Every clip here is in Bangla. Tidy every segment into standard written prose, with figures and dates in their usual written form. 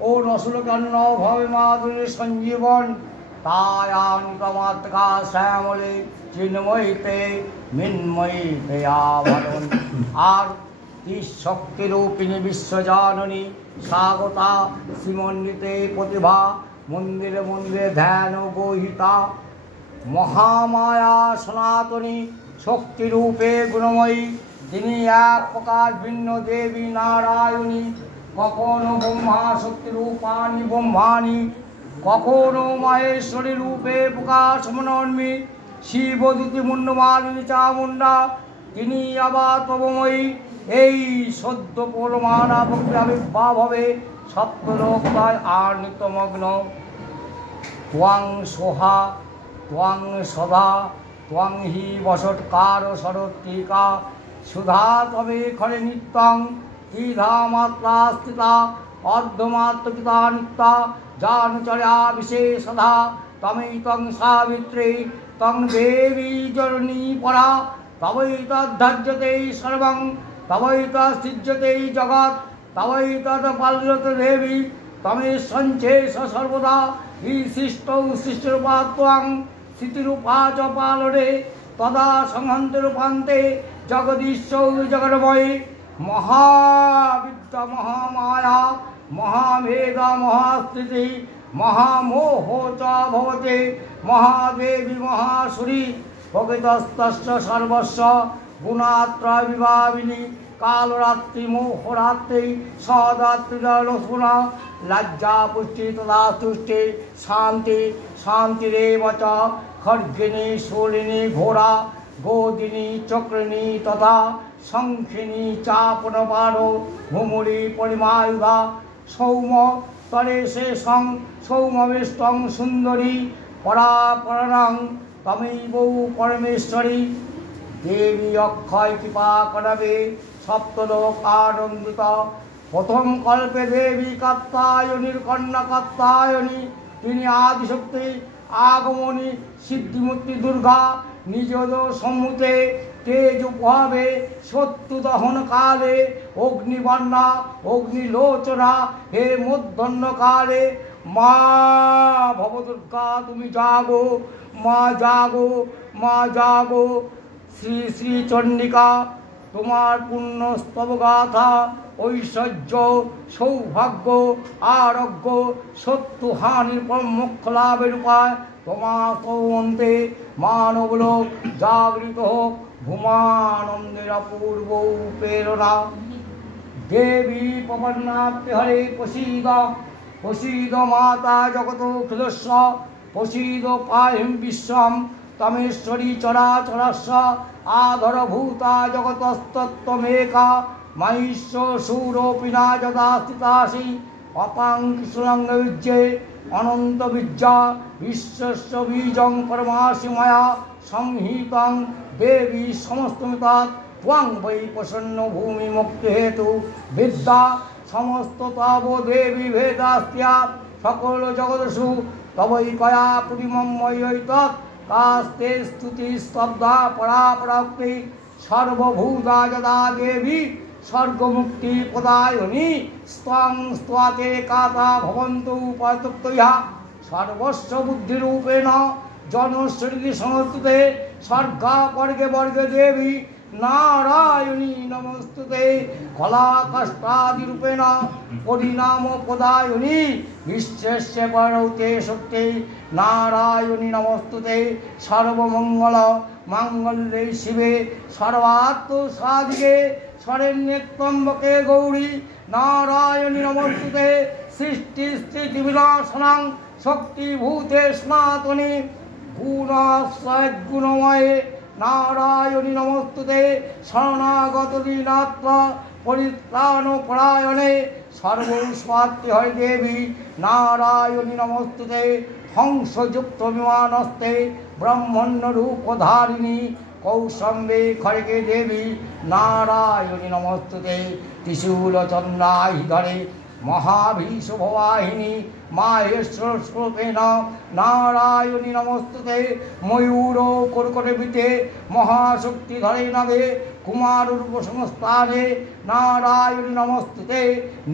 ও নসুলকান্ন ভবে মাধুরী সঞ্জীবন তায়ানিকমাত্রা শ্যামলে চিন্ময়ীতে মিন্ময়ীতে আভরণ। আর শক্তিরূপিণী বিশ্বজননী স্বাগতা শ্রীমন্দিতে প্রতিভা মন্দিরে মন্দিরে ধ্যান গহিতা মহামায়া সনাতনী শক্তিরূপে গুণময়ী। তিনি এক প্রকার ভিন্ন দেবী নারায়ণী। কখনো ব্রহ্মা শক্তিরূপাণী ব্রহ্মাণী, কখনো মাহেশ্বরী রূপে প্রকাশমনন্মী শিবদূতি মুন্ডমালিনী চামুণ্ডা। তিনি আবার তবময়ী। এই সদ্য পরমানা আবির্ভাব হবে সপ্তলোক তাই আর নিত্যমগ্ন। ত্বং সোহা ত্বং সদা ত্বং হি বসৎকার শরত্তিকা সুধা তবে খরে নিত্যং ত্রিধা মাত্রা স্থিতা অর্ধমাত্রিতা নিত্যা জানুচর্যা বিশেষধা তমৈতং সাবিত্রী তং দেবী জননী পরা তবৈতদ্ধার্যতে সর্বং তবৈতস্থিজ্যতে জগৎ তবৈতৎ পাল্যতে দেবী তমে সঞ্চেষ সর্বদা বিশিষ্টৌ সৃষ্টিরূপা ত্বং স্থিতিরূপা চ পালনে তদা সংহন্তে রূপান্তে জগদীশ্বৌ জগন্ময়ী। মহাবিদ্যা মহামায়া মহাভেদা মহাস্থিতি মহামোহ চ ভবতে মহাদেবী মহাসুরী প্রকৃতস্তস্য সর্বস্ব গুণাত্রয় বিভাবিনী কালরাত্রি মোহরাত্রি সদাত্রিলোচনা লজ্জা পুষ্টি তথা তুষ্টি শান্তি শান্তিরেব চ খর্গিনী শূলিনী ঘোরা গোদিনী চক্রিণী তথা শঙ্খিনী চাপনপারো ভূমুরি পরিমায়ুধা সৌম তরে শেষং সৌমবেষ্টং সুন্দরী পরাপরাং তমৈব পরমেশ্বরী। দেবী অক্ষয় কৃপা করাবে সপ্তলোক আনন্দিত। প্রথম কল্পে দেবী কাত্যায়নীর কন্যা কাত্যায়নী। তিনি আদিশক্তি আগমনী সিদ্ধিমূর্তি দুর্গা। নিজদ সম্মুখে তেজ উপহাবে শত্রু দহন কালে অগ্নিবর্ণা অগ্নিলোচনা হে মধ্যাহ্ন কালে মা ভবদুর্গা তুমি জাগো মা জাগো মা জাগো। শ্রী শ্রী চণ্ডিকা তোমার পুণ্য স্তবগাথা ঐশ্বর্য সৌভাগ্য আরোগ্য শত্রু হানির মোক্ষ লাভের উপায় তোমার তন্তে মানবলোক জাগৃত হোক ভূমানন্দের অপূর্ব প্রেরণা। দেবী প্রপন্নাতে হরে প্রসীদ প্রসীদ মাতা জগত খিলস্ব প্রসীদ পাহিম বিশ্বম তমেশ্বরী চরাচরস্য আধরভূতা জগতস্তত্ত্বমেকা মহিষ্য সুরোপিনা যদা স্থিতাসি অপাং কৃষ্ণাঙ্গ বিজ্ঞে অনন্ত বিদ্যা বিশ্বস্য বীজং পরমাসি ময়া সংহিতং দেবী সমস্তমিতাৎ ত্বং বৈ প্রসন্ন ভূমি মুক্তি হেতু বিদ্যা সমস্ত তব দেবী ভেদাস্তিয়া সকল জগদসু তবৈ কয়া পুরিমম্ময়ৈ তৎ কাস্তে স্তুতি স্তব্ধা পরাপরাক্তি সর্বভূতা যদা দেবী স্বর্গমুক্তি প্রদায়নী স্ত্বং স্ত্বাতে কাতা ভবন্তু পয়তক্তয়া সর্বস্ব বুদ্ধিরূপেণ জনশরীর সংস্তুতে স্বর্গা বর্গে বর্গে দেবী নারায়ণী নমস্তুতে কলা কষ্টাদিরূপেণ পরিণাম প্রদায়নী বিশ্বস্য পরৌতে শক্তি নারায়ণী নমস্তুতে সর্বমঙ্গল মাঙ্গল্যে শিবে সর্বাত্ম সাধিকে শরণ্যে ত্র্যম্বকে গৌরী নারায়ণী নমস্তুতে সৃষ্টি স্থিতি বিনাশনাং শক্তিভূতে সনাতনী গুণাশ্রয় গুণময়ে নারায়ণী নমস্তুতে শরণাগত দীনাত্ম পরিত্রাণ পরায়ণে সর্বস্বার্থী হয় দেবী নারায়ণী নমস্তুতে হংসযুক্ত বিমানস্তে ব্রহ্মণ্য রূপধারিণী কৌশম্বে খড়গে দেবী নারায়ণী নমস্তুতে ত্রিশূল চন্দ্রাহি ধরে মহাভীষ ভবাহিনী মাহেশ্বর স্বরূপেণ নারায়ণী নমস্তুতে ময়ূর কর্কটবীতে মহাশক্তি ধরে নভে কুমার রূপ সংস্থানে নারায়ণী নমস্তুতে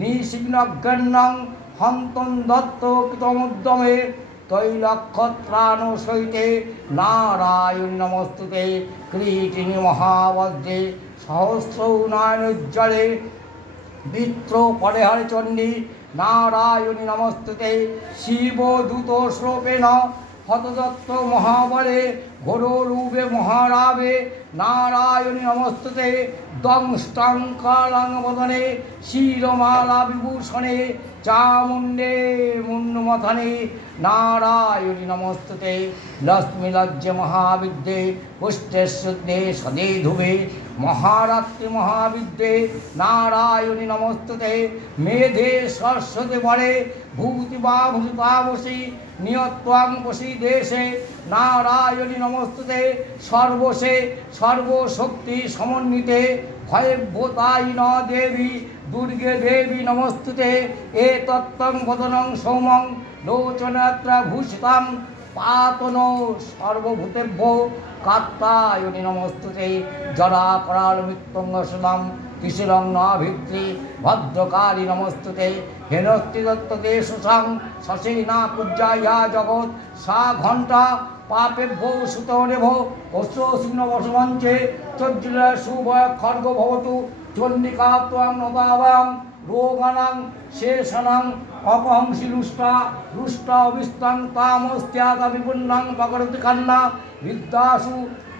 নিশিগ্নজ্ঞান্নং হন্তন দত্ত কৃতমুদ্যমে তৈলক্ষত্রাণ সহিতে নারায়ণ নমস্তুতে ক্রীটিনি মহাবজ্রে সহস্র নয়নোজ্জ্বলে মিত্র পরেহরে চণ্ডী নারায়ণী নমস্তুতে শিবদূত শ্লোকেন হতদত্ত মহাবলে ঘোররূপে মহারাবে নারায়ণী নমস্তুতে দংষ্টাঙ্কালাং বদনে শিরমালা বিভূষণে চামুণ্ডে মুন্ডমথনে নারায়ণী নমস্তুতে লক্ষ্মীলজ্জে মহাবিদ্যে পুষ্টেশ্বদ্যে সদে ধুবে মহারাত্রি মহাবিদ্যে নারায়ণী নমস্তুতে মেধে সরস্বতী বরে ভূতিবাভূতাবসি নিয়ত্বাং বসি দেশে নারায়ণী নমস্তুতে সর্বশে সর্বশক্তি সমন্বিতে ভয়ভূতাই ন দেবী দুর্গে দেবী নমস্তুতে এ তত্ত্বং বদনং সৌমং লোচনাত্র ভূষিতাং পাতন সর্বভূতেভ্য কাত্তায়নী নমস্তুতে জরাকরাল মৃত্যুঙ্গসুলাম কিশোরং নাভিত্রী ভদ্রকারী নমস্তুতে হেনস্তিদত্ততে সুসাং সসেনা পূজ্যায়া জগৎ সা ঘণ্টা পাপেভ্যো সুতনেভ অশ্রুশীর্ণ বসমঞ্চে চজ্জুলা সুভয় খর্গ ভবতু চণ্ডিকা ত্বং নদাবাং রোগানাং শেষানাং অপহংসি রুষ্টা অবিস্তাং তামস্ত্যাগা বিপুন্নাং বকরতি কান্না বিদ্যাসু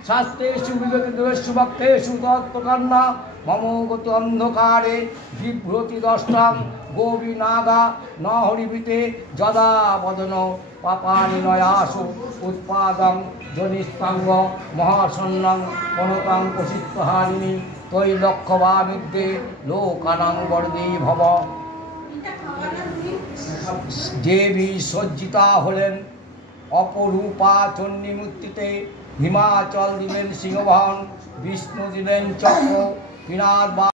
শাস্ত্রেষু বিবেকেষু ভক্তেষু তত্ত্বকান্না মম গতি অন্ধকারে বিভ্রতি দষ্টাং গোবী নাগা ন হরিবিতে যদা বদন পাপানি নয়াসু উৎপাদং জনিস্তাঙ্গ মহাসন্নং পনতাং প্রসিদ্ধহারিণী তৈলক্ষবামিদ্যে লোকানাং বর্দী ভব। দেবী সজ্জিতা হলেন অপরূপা চণ্ডী মূর্তিতে। হিমাচল দিলেন সিংহবাহন, বিষ্ণু দিলেন চক্র, পিনাদ